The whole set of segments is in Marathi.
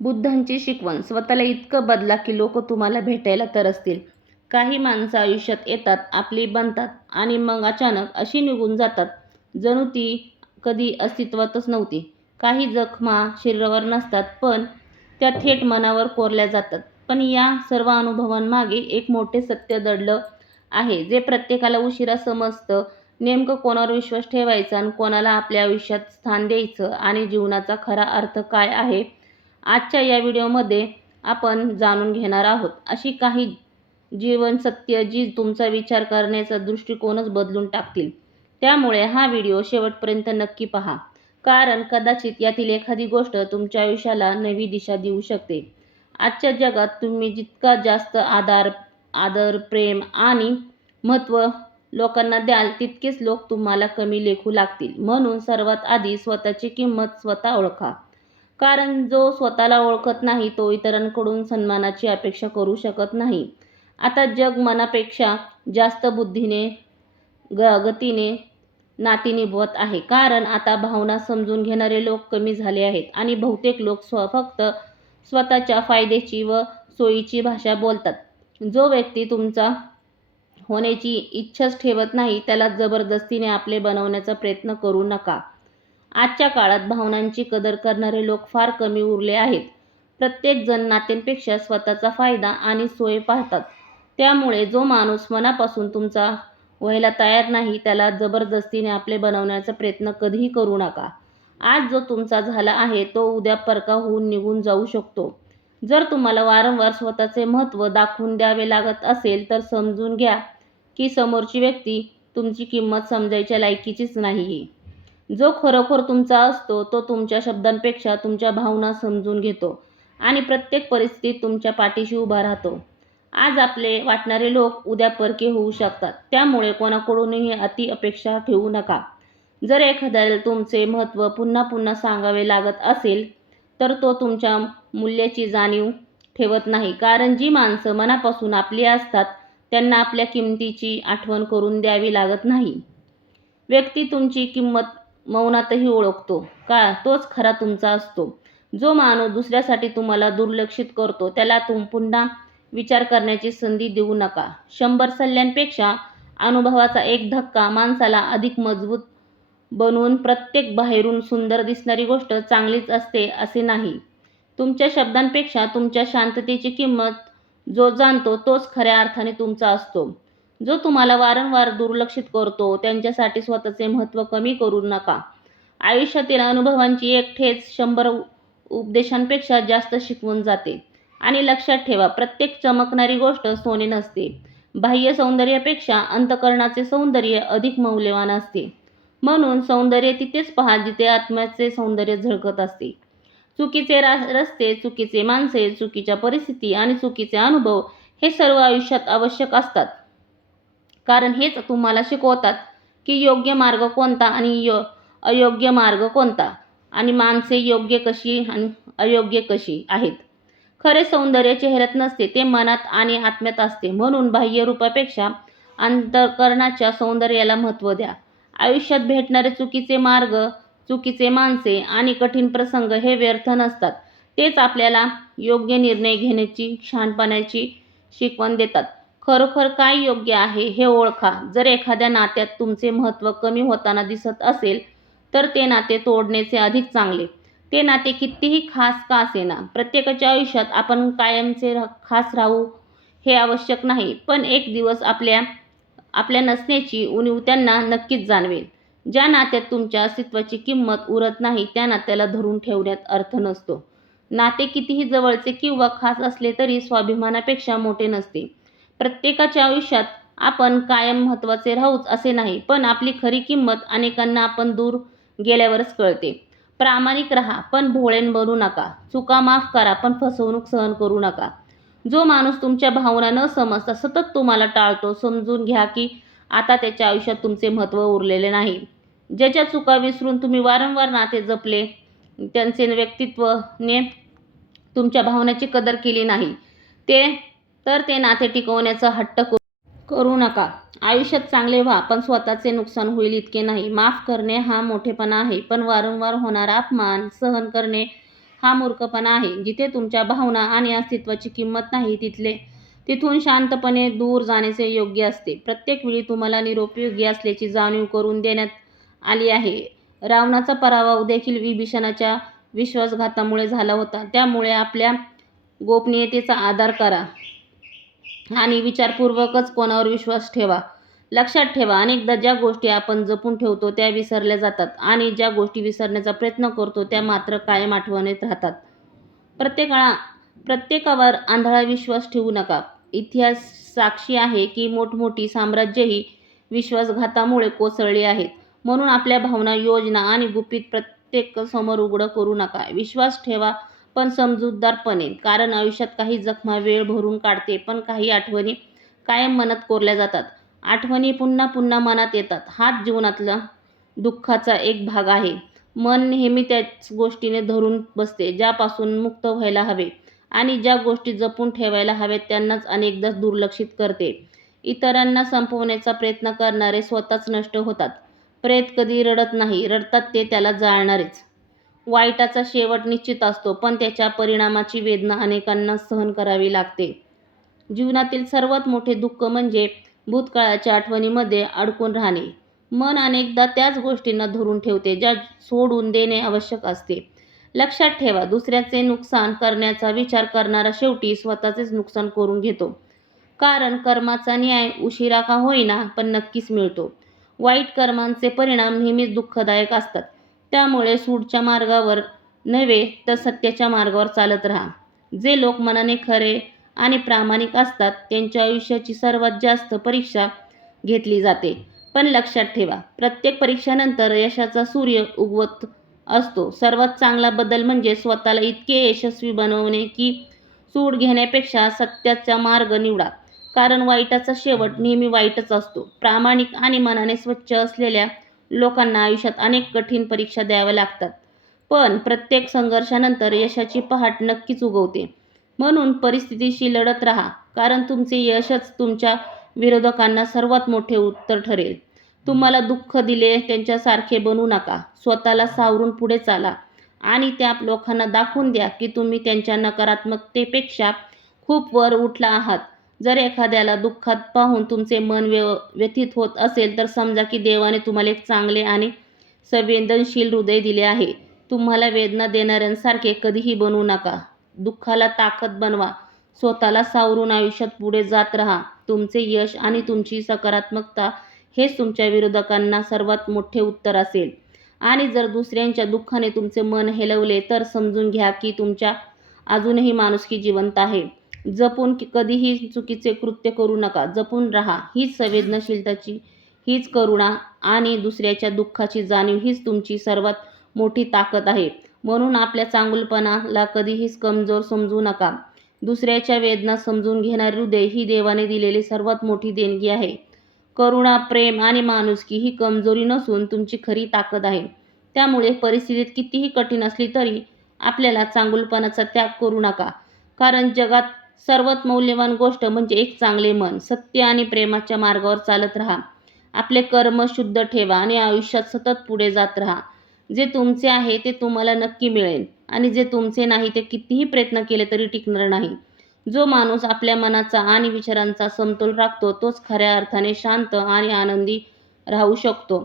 बुद्धांची शिकवण. स्वतःला इतकं बदला की लोक तुम्हाला भेटायला तरसतील. काही माणसं आयुष्यात येतात, आपली बनतात आणि मग अचानक अशी निघून जातात जणू ती कधी अस्तित्वातच नव्हती. काही जखमा शरीरावर नसतात, पण त्या थेट मनावर कोरल्या जातात. पण या सर्व अनुभवांमागे एक मोठे सत्य दडलं आहे, जे प्रत्येकाला उशिरा समजतं. नेमकं कोणावर विश्वास ठेवायचा आणि कोणाला आपल्या आयुष्यात स्थान द्यायचं आणि जीवनाचा खरा अर्थ काय आहे, आजच्या या व्हिडिओमध्ये आपण जाणून घेणार आहोत. अशी काही जीवन सत्य जी तुमचा विचार करण्याचा दृष्टिकोनच बदलून टाकतील. त्यामुळे हा व्हिडिओ शेवटपर्यंत नक्की पहा, कारण कदाचित यातील एखादी गोष्ट तुमच्या आयुष्याला नवी दिशा देऊ शकते. आजच्या जगात तुम्ही जितका जास्त आदर, प्रेम आणि महत्त्व लोकांना द्याल, तितकेच लोक तुम्हाला कमी लेखू लागतील. म्हणून सर्वात आधी स्वतःची किंमत स्वतः ओळखा. कारण जो स्वतःला ओळखत नाही तो इतरांकडून सन्मानाची अपेक्षा करू शकत नाही. आता जग मनापेक्षा जास्त बुद्धीने, गतीने नाती निभवत आहे. कारण आता भावना समजून घेणारे लोक कमी झाले आहेत आणि बहुतेक लोक फक्त स्वतःच्या फायद्याची व सोयीची भाषा बोलतात. जो व्यक्ती तुमचा होण्याची इच्छाच ठेवत नाही, त्याला जबरदस्तीने आपले बनवण्याचा प्रयत्न करू नका. आजच्या काळात भावनांची कदर करणारे लोक फार कमी उरले आहेत. प्रत्येक जण नात्यांपेक्षा स्वतःचा फायदा आणि सोय पाहतात. त्यामुळे जो माणूस मनापासून तुमचा व्हायला तयार नाही, त्याला जबरदस्तीने आपले बनवण्याचा प्रयत्न कधीही करू नका. आज जो तुमचा झाला आहे तो उद्या परका होऊन निघून जाऊ शकतो. जर तुम्हाला वारंवार स्वतःचे महत्त्व दाखवून द्यावे लागत असेल, तर समजून घ्या की समोरची व्यक्ती तुमची किंमत समजायच्या लायकीचीच नाहीये. जो खरोखर तुमचा असतो तो तुमच्या शब्दांपेक्षा तुमच्या भावना समजून घेतो आणि प्रत्येक परिस्थितीत तुमच्या पाठीशी उभा राहतो. आज आपले वाटणारे लोक उद्या परके होऊ शकतात. त्यामुळे कोणाकडूनही अति अपेक्षा ठेवू नका. जर एखाद्याला तुमचे महत्त्व पुन्हा पुन्हा सांगावे लागत असेल, तर तो तुमच्या मूल्याची जाणीव ठेवत नाही. कारण जी माणसं मनापासून आपली असतात, त्यांना आपल्या किमतीची आठवण करून द्यावी लागत नाही. व्यक्ती तुमची किंमत मौनातही ओळखतो का, तोच खरा तुमचा असतो. जो माणूस दुसऱ्यासाठी तुम्हाला दुर्लक्षित करतो, त्याला पुन्हा विचार करण्याची संधी देऊ नका. 100 सल्ल्यांपेक्षा अनुभवाचा एक धक्का माणसाला अधिक मजबूत बनवून. प्रत्येक बाहेरून सुंदर दिसणारी गोष्ट चांगलीच असते असे नाही. तुमच्या शब्दांपेक्षा तुमच्या शांततेची किंमत जो जाणतो तोच खऱ्या अर्थाने तुमचा असतो. जो तुम्हाला वारंवार दुर्लक्षित करतो, त्यांच्यासाठी स्वतःचे महत्त्व कमी करू नका. आयुष्यातील अनुभवांची एक ठेच 100 उपदेशांपेक्षा जास्त शिकवून जाते. आणि लक्षात ठेवा, प्रत्येक चमकणारी गोष्ट सोने नसते. बाह्य सौंदर्यापेक्षा अंतःकरणाचे सौंदर्य अधिक मौल्यवान असते. म्हणून सौंदर्य तिथेच पहा जिथे आत्म्याचे सौंदर्य झळकत असते. चुकीचे रस्ते, चुकीचे माणसे, चुकीच्या परिस्थिती आणि चुकीचे अनुभव हे सर्व आयुष्यात आवश्यक असतात. कारण हेच तुम्हाला शिकवतात की योग्य मार्ग कोणता आणि अयोग्य मार्ग कोणता, आणि माणसे योग्य कशी आणि अयोग्य कशी आहेत. खरे सौंदर्य चेहऱ्यात नसते, ते मनात आणि आत्म्यात असते. म्हणून बाह्य रूपापेक्षा अंतःकरणाच्या सौंदर्याला महत्त्व द्या. आयुष्यात भेटणारे चुकीचे मार्ग, चुकीचे माणसे आणि कठीण प्रसंग हे व्यर्थ नसतात. तेच आपल्याला योग्य निर्णय घेण्याची, शहाणपणाची शिकवण देतात. खरोखर काय योग्य आहे हे ओळखा. जर एखाद्या नात्यात तुमचे महत्त्व कमी होताना दिसत असेल, तर ते नाते तोडण्याचे अधिक चांगले. ते नाते कितीही खास का असेना. प्रत्येकाच्या आयुष्यात आपण कायमचे खास राहू हे आवश्यक नाही, पण एक दिवस आपल्या नसण्याची उणीव त्यांना नक्कीच जाणवेल. ज्या नात्यात तुमच्या अस्तित्वाची किंमत उरत नाही, त्या नात्याला धरून ठेवण्यात अर्थ नसतो. नाते कितीही जवळचे किंवा खास असले तरी स्वाभिमानापेक्षा मोठे नसते. प्रत्येकाच्या आयुष्यात आपण कायम महत्त्वाचे राहूच असे नाही, पण आपली खरी किंमत अनेकांना आपण दूर गेल्यावरच कळते. प्रामाणिक राहा, पण भोळेन बनू नका. चुका माफ करा, पण फसवणूक सहन करू नका. जो माणूस तुमच्या भावना न समजता सतत तुम्हाला टाळतो, समजून घ्या की आता त्याच्या आयुष्यात तुमचे महत्त्व उरलेले नाही. ज्याच्या चुका विसरून तुम्ही वारंवार नाते जपले, त्यांचे व्यक्तित्वाने तुमच्या भावनांची कदर केली नाही, तर ते नाते टिकवण्याचा हट्ट करू नका. आयुष्यात चांगले व्हा, पण स्वतःचे नुकसान होईल इतके नाही. माफ करणे हा मोठेपणा आहे, पण वारंवार होणारा अपमान सहन करणे हा मूर्खपणा आहे. जिथे तुमच्या भावना आणि अस्तित्वाची किंमत नाही तिथून शांतपणे दूर जाण्याचे योग्य असते. प्रत्येक वेळी तुम्हाला निरुपयोगी असल्याची जाणीव करून देण्यात आली आहे. रावणाचा पराभव देखील विभीषणाच्या विश्वासघातामुळे झाला होता. त्यामुळे आपल्या गोपनीयतेचा आदर करा आणि विचारपूर्वकच कोणावर विश्वास ठेवा. लक्षात ठेवा, अनेकदा ज्या गोष्टी आपण जपून ठेवतो त्या विसरल्या जातात आणि ज्या गोष्टी विसरण्याचा प्रयत्न करतो त्या मात्र कायम आठवणीत राहतात. प्रत्येकावर आंधळा विश्वास ठेवू नका. इतिहास साक्षी आहे की मोठमोठी साम्राज्यही विश्वासघातामुळे कोसळली आहेत. म्हणून आपल्या भावना, योजना आणि गुपित प्रत्येकासमोर उघड करू नका. विश्वास ठेवा, पण समजूतदारपणे, कारण आयुष्यात काही जखमा वेळ भरून काढते, पण काही आठवणी कायम मनात कोरल्या जातात. आठवणी पुन्हा पुन्हा मनात येतात. हाच जीवनातला दुःखाचा एक भाग आहे. मन नेहमी त्याच गोष्टीने धरून बसते ज्यापासून मुक्त व्हायला हवे आणि ज्या गोष्टी जपून ठेवायला हव्यात त्यांनाच अनेकदा दुर्लक्षित करते. इतरांना संपवण्याचा प्रयत्न करणारे स्वतःच नष्ट होतात. प्रेत कधी रडत नाही, रडतात ते त्याला जाळणारेच. वाईटाचा शेवट निश्चित असतो, पण त्याच्या परिणामाची वेदना अनेकांना सहन करावी लागते. जीवनातील सर्वात मोठे दुःख म्हणजे भूतकाळाच्या आठवणींमध्ये अडकून राहणे. मन अनेकदा त्याच गोष्टींना धरून ठेवते ज्या सोडून देणे आवश्यक असते. लक्षात ठेवा, दुसऱ्याचे नुकसान करण्याचा विचार करणारा शेवटी स्वतःचेच नुकसान करून घेतो. कारण कर्माचा न्याय उशिरा का होईना पण नक्कीच मिळतो. वाईट कर्मांचे परिणाम नेहमीच दुःखदायक असतात. त्यामुळे सूडच्या मार्गावर नव्हे तर सत्याच्या मार्गावर चालत राहा. जे लोक मनाने खरे आणि प्रामाणिक असतात त्यांच्या आयुष्याची सर्वात जास्त परीक्षा घेतली जाते. पण लक्षात ठेवा, प्रत्येक परीक्षेनंतर यशाचा सूर्य उगवत असतो. सर्वात चांगला बदल म्हणजे स्वतःला इतके यशस्वी बनवणे की सूड घेण्यापेक्षा सत्याचा मार्ग निवडा. कारण वाईटाचा शेवट नेहमी वाईटच असतो. प्रामाणिक आणि मनाने स्वच्छ असलेल्या लोकांना आयुष्यात अनेक कठीण परीक्षा द्याव्या लागतात, पण प्रत्येक संघर्षानंतर यशाची पहाट नक्कीच उगवते. म्हणून परिस्थितीशी लढत राहा, कारण तुमचे यशच तुमच्या विरोधकांना सर्वात मोठे उत्तर ठरेल. तुम्हाला दुःख दिले त्यांच्यासारखे बनू नका. स्वतःला सावरून पुढे चाला आणि त्या लोकांना दाखवून द्या की तुम्ही त्यांच्या नकारात्मकतेपेक्षा खूप वर उठला आहात. जर एखाद्याला दुःखात पाहून तुमचे मन व्यथित होत असेल तर समजा की देवाने तुम्हाला एक चांगले आणि संवेदनशील हृदय दिले आहे. तुम्हाला वेदना देणाऱ्यांसारखे कधीही बनू नका. दुःखाला ताकद बनवा. स्वतःला सावरून आयुष्यात पुढे जात राहा. तुमचे यश आणि तुमची सकारात्मकता हेच तुमच्या विरोधकांना सर्वात मोठे उत्तर असेल. आणि जर दुसऱ्यांच्या दुःखाने तुमचे मन हेलवले तर समजून घ्या की तुमच्या अजूनही माणुसकी जिवंत आहे. जपून कधीही चुकीचे कृत्य करू नका. जपून राहा. हीच संवेदनशीलताची, हीच करुणा आणि दुसऱ्याच्या दुःखाची जाणीव हीच तुमची सर्वात मोठी ताकद आहे. म्हणून आपल्या चांगुलपणाला कधीही कमजोर समजू नका. दुसऱ्याच्या वेदना समजून घेणारे हृदय ही देवाने दिलेली सर्वात मोठी देणगी आहे. करुणा, प्रेम आणि माणुसकी ही कमजोरी नसून तुमची खरी ताकद आहे. त्यामुळे परिस्थिती कितीही कठीण असली तरी आपल्याला चांगुलपणाचा त्याग करू नका. कारण जगात सर्वात मौल्यवान गोष्ट म्हणजे एक चांगले मन. सत्य आणि प्रेमाच्या मार्गावर चालत राहा. आपले कर्म शुद्ध ठेवा आणि आयुष्यात सतत पुढे जात राहा. जे तुमचे आहे ते तुम्हाला नक्की मिळेल आणि जे तुमचे नाही ते कितीही प्रयत्न केले तरी टिकणार नाही. जो माणूस आपल्या मनाचा आणि विचारांचा समतोल राखतो तोच खऱ्या अर्थाने शांत आणि आनंदी राहू शकतो.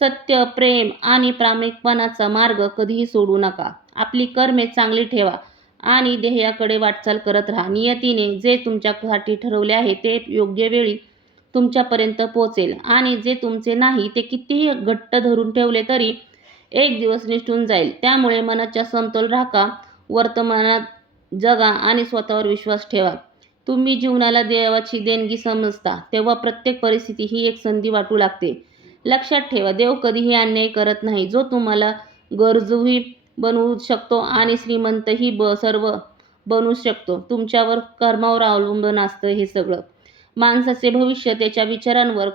सत्य, प्रेम आणि प्रामाणिकपणाचा मार्ग कधीही सोडू नका. आपली कर्मे चांगली ठेवा आणि ध्येयाकडे वाटचाल करत राहा. नियतीने जे तुमच्यासाठी ठरवले आहे ते योग्य वेळी तुमच्यापर्यंत पोहोचेल आणि जे तुमचे नाही ते कितीही घट्ट धरून ठेवले तरी एक दिवस निसटून जाईल. त्यामुळे मनाचा समतोल राखा, वर्तमानात जगा आणि स्वतःवर विश्वास ठेवा. तुम्ही जीवनाला देवाची देणगी समजता तेव्हा प्रत्येक परिस्थिती ही एक संधी वाटू लागते. लक्षात ठेवा, देव कधीही अन्याय करत नाही. जो तुम्हाला गरजूही बनवू शकतो आणि श्रीमंतही सर्व बनवू शकतो. तुमच्यावर कर्मावर अवलंबून असतं हे सगळं. माणसाचे भविष्य त्याच्या विचारांवर,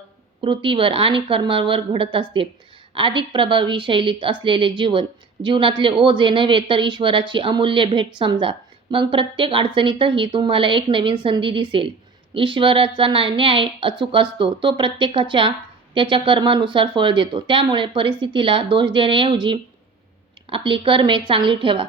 कृतीवर आणि कर्मावर घडत असते. अधिक प्रभावी शैलीत असलेले जीवनातले ओझे नव्हे तर ईश्वराची अमूल्य भेट समजा. मग प्रत्येक अडचणीतही तुम्हाला एक नवीन संधी दिसेल. ईश्वराचा न्याय अचूक असतो. तो प्रत्येकाच्या त्याच्या कर्मानुसार फळ देतो. त्यामुळे परिस्थितीला दोष देण्याऐवजी आपली कर्मे चांगली ठेवा.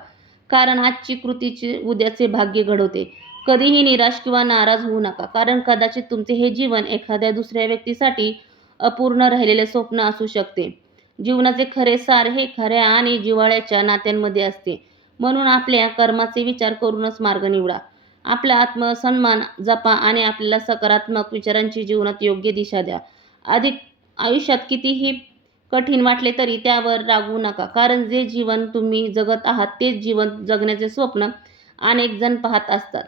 कारण आजची कृतीची उद्याचे भाग्य घडवते. कधीही निराश किंवा नाराज होऊ नका, कारण कदाचित तुमचे हे जीवन एखाद्या दुसऱ्या व्यक्तीसाठी अपूर्ण राहिलेले स्वप्न असू शकते. जीवनाचे खरे सार हे खऱ्या आणि जिव्हाळ्याच्या नात्यांमध्ये असते. म्हणून आपल्या कर्माचे विचार करूनच मार्ग निवडा. आपला आत्मसन्मान जपा आणि आपल्याला सकारात्मक विचारांची जीवनात योग्य दिशा द्या. आयुष्यात कितीही कठीण वाटले तरी त्यावर रागवू नका, कारण जे जीवन तुम्ही जगत आहात तेच जीवन जगण्याचे स्वप्न अनेक जण पाहत असतात.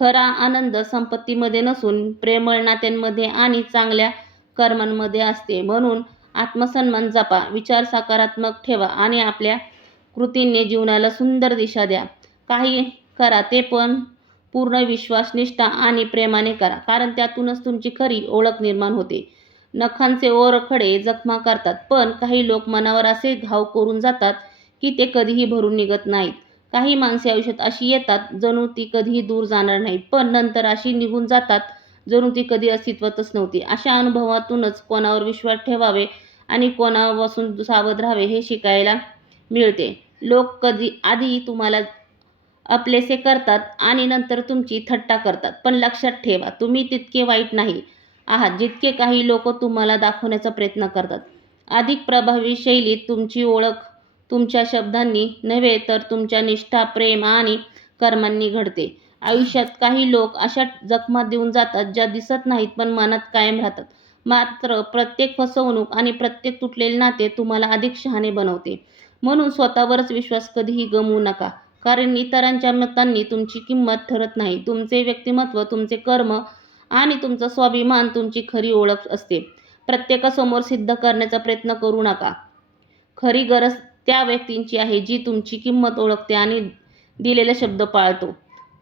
खरा आनंद संपत्तीमध्ये नसून प्रेमळ नात्यांमध्ये आणि चांगल्या कर्मांमध्ये असते. म्हणून आत्मसन्मान जपा, विचार सकारात्मक ठेवा आणि आपल्या कृतींनी जीवनाला सुंदर दिशा द्या. काही करा ते पण पूर्ण विश्वास, निष्ठा आणि प्रेमाने करा, कारण त्यातूनच तुमची खरी ओळख निर्माण होते. नखांचे ओरखडे जखमा करतात, पण काही लोक मनावर असे घाव करून जातात की ते कधीही भरून निघत नाहीत. काही माणसे आयुष्यात अशी येतात जणू ती कधीही दूर जाणार नाहीत, पण नंतर अशी निघून जातात जणू ती कधी अस्तित्वातच नव्हती. अशा अनुभवातूनच कोणावर विश्वास ठेवावे आणि कोणापासून सावध राहावे हे शिकायला मिळते. लोक आधी तुम्हाला आपलेसे करतात आणि नंतर तुमची थट्टा करतात, पण लक्षात ठेवा, तुम्ही तितके वाईट नाही आहात जितके काही लोक तुम्हाला दाखवण्याचा प्रयत्न करतात. अधिक प्रभावी शैलीत तुमची ओळख तुमच्या शब्दांनी नव्हे तर तुमच्या निष्ठा, प्रेम आणि कर्मांनी घडते. आयुष्यात काही लोक अशा जखमा देऊन जातात ज्या दिसत नाहीत पण मनात कायम राहतात. मात्र प्रत्येक फसवणूक आणि प्रत्येक तुटलेले नाते तुम्हाला अधिक शहाणे बनवते. म्हणून स्वतःवरच विश्वास कधीही गमावू नका, कारण इतरांच्या मतांनी तुमची किंमत ठरत नाही. तुमचे व्यक्तिमत्व, तुमचे कर्म आणि तुमचा स्वाभिमान तुमची खरी ओळख असते. प्रत्येकासमोर सिद्ध करण्याचा प्रयत्न करू नका. खरी गरज त्या व्यक्तींची आहे जी तुमची किंमत ओळखते आणि दिलेले शब्द पाळतो.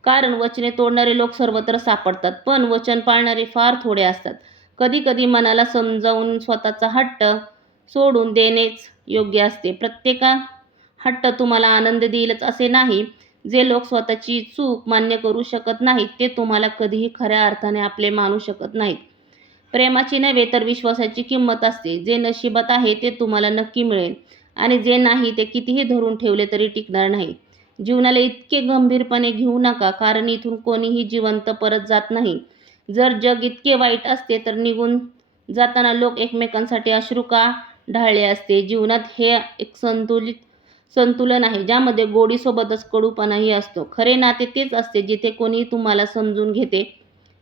कारण वचने तोडणारे लोक सर्वत्र सापडतात, पण वचन पाळणारे फार थोडे असतात. कधीकधी मनाला समजावून स्वतःचा हट्ट सोडून देणेच योग्य असते. प्रत्येक हट्ट तुम्हाला आनंद देईलच असे नाही. जे लोक स्वतःची चूक मान्य करू शकत नाहीत ते तुम्हाला कधीही खऱ्या अर्थाने आपले मानू शकत नाहीत. प्रेमाची नव्हे तर विश्वासाची किंमत असते. जे नशिबात आहे ते तुम्हाला नक्की मिळेल आणि जे नाही ते कितीही धरून ठेवले तरी टिकणार नाही. जीवनाला इतके गंभीरपणे घेऊ नका, कारण इथून कोणीही जिवंत परत जात नाही. जर जग इतके वाईट असते तर निघून जाताना लोक एकमेकांसाठी अश्रू का ढाळले असते. जीवनात हे एक संतुलन आहे ज्यामध्ये गोडीसोबतच कडूपणाही असतो. खरे नाते तेच असते जिथे कोणी तुम्हाला समजून घेते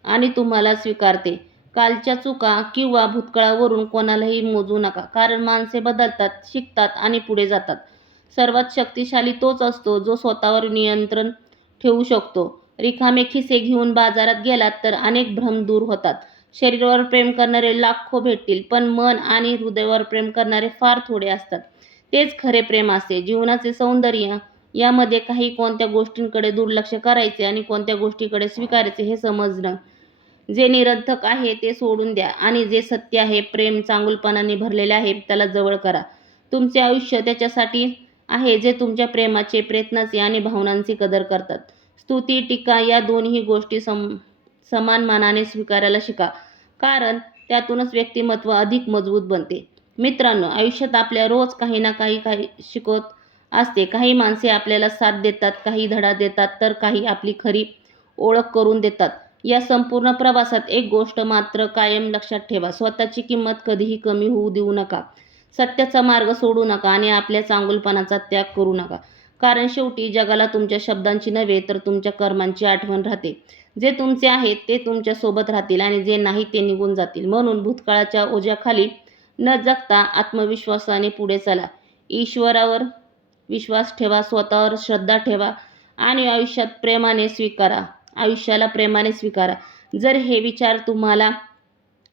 आणि तुम्हाला स्वीकारते. कालच्या चुका किंवा भूतकाळावरून कोणालाही मोजू नका, कारण माणसे बदलतात, शिकतात आणि पुढे जातात. सर्वात शक्तिशाली तोच असतो जो स्वतःवर नियंत्रण ठेवू शकतो. रिकामे खिसे घेऊन बाजारात गेलात तर अनेक भ्रम दूर होतात. शरीरावर प्रेम करणारे लाखो भेटतील, पण मन आणि हृदयावर प्रेम करणारे फार थोडे असतात. तेच खरे प्रेम असते. जीवनाचे सौंदर्य यामध्ये काही कोणत्या गोष्टींकडे दुर्लक्ष करायचे आणि कोणत्या गोष्टीकडे स्वीकारायचे हे समजणं. जे निरर्थक आहे ते सोडून द्या आणि जे सत्य आहे, प्रेम चांगुलपणाने भरलेले आहे त्याला जवळ करा. तुमचे आयुष्य त्याच्यासाठी आहे जे तुमच्या प्रेमाचे, प्रयत्नाचे आणि भावनांची कदर करतात. स्तुती, टीका या दोन्ही गोष्टी समान मानाने स्वीकारायला शिका, कारण त्यातूनच व्यक्तिमत्व अधिक मजबूत बनते. मित्रांनो, आयुष्यात आपल्या रोज काही ना काही शिकवत असते. काही माणसे आपल्याला साथ देतात, काही धडा देतात, तर काही आपली खरी ओळख करून देतात. या संपूर्ण प्रवासात एक गोष्ट मात्र कायम लक्षात ठेवा, स्वतःची किंमत कधीही कमी होऊ देऊ नका. सत्याचा मार्ग सोडू नका आणि आपल्या चांगुलपणाचा त्याग करू नका, कारण शेवटी जगाला तुमच्या शब्दांची नव्हे तर तुमच्या कर्मांची आठवण राहते. जे तुमचे आहेत ते तुमच्या सोबत राहतील आणि जे नाही ते निघून जातील. म्हणून भूतकाळाच्या ओझ्याखाली न जगता आत्मविश्वासाने पुढे चला. ईश्वरावर विश्वास ठेवा, स्वतःवर श्रद्धा ठेवा आणि आयुष्याला प्रेमाने स्वीकारा. जर हे विचार तुम्हाला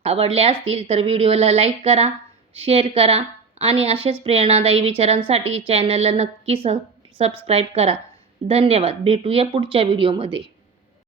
आवडले असतील तर व्हिडिओला लाईक करा, शेअर करा आणि असेच प्रेरणादायी विचारांसाठी चॅनलला नक्की सबस्क्राईब करा. धन्यवाद. भेटूया पुढच्या व्हिडिओमध्ये.